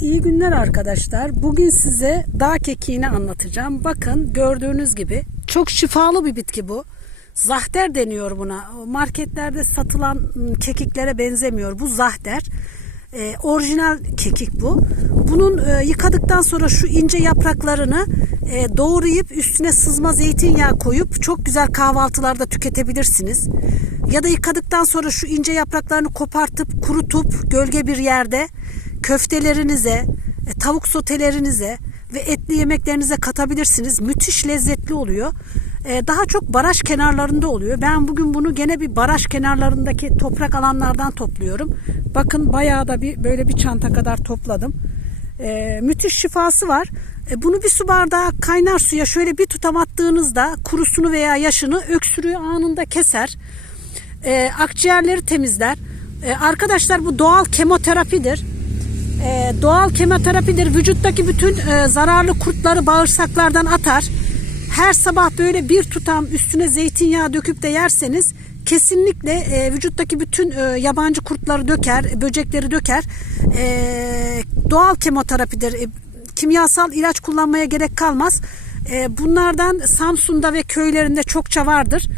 İyi günler arkadaşlar. Bugün size dağ kekiğini anlatacağım. Bakın gördüğünüz gibi çok şifalı bir bitki bu. Zahter deniyor buna. Marketlerde satılan ım, kekiklere benzemiyor. Bu zahter. Ee, orijinal kekik bu. Bunun e, yıkadıktan sonra şu ince yapraklarını e, doğrayıp üstüne sızma zeytinyağı koyup çok güzel kahvaltılarda tüketebilirsiniz. Ya da yıkadıktan sonra şu ince yapraklarını kopartıp kurutup gölge bir yerde köftelerinize, e, tavuk sotelerinize ve etli yemeklerinize katabilirsiniz. Müthiş lezzetli oluyor. E, Daha çok baraj kenarlarında oluyor. Ben bugün bunu gene bir baraj kenarlarındaki toprak alanlardan topluyorum. Bakın bayağı da bir böyle bir çanta kadar topladım. E, müthiş şifası var. Bunu bir su bardağı kaynar suya şöyle bir tutam attığınızda kurusunu veya yaşını öksürüğü anında keser. Akciğerleri temizler. Arkadaşlar bu doğal kemoterapidir. E, doğal kemoterapidir. Vücuttaki bütün e, zararlı kurtları bağırsaklardan atar. Her sabah böyle bir tutam üstüne zeytinyağı döküp de yerseniz kesinlikle e, vücuttaki bütün e, yabancı kurtları döker, böcekleri döker. E, doğal kemoterapidir. E, kimyasal ilaç kullanmaya gerek kalmaz. E, bunlardan Samsun'da ve köylerinde çokça vardır.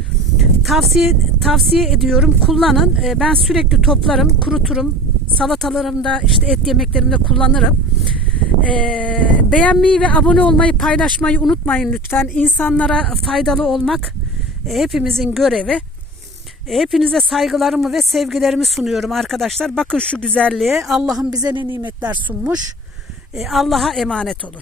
Tavsiye tavsiye ediyorum. Kullanın. E, ben sürekli toplarım, kuruturum. Salatalarımda, işte et yemeklerimde kullanırım. E, beğenmeyi ve abone olmayı, paylaşmayı unutmayın lütfen. İnsanlara faydalı olmak e, hepimizin görevi. E, Hepinize saygılarımı ve sevgilerimi sunuyorum arkadaşlar. Bakın şu güzelliğe. Allah'ım bize ne nimetler sunmuş. E, Allah'a emanet olun.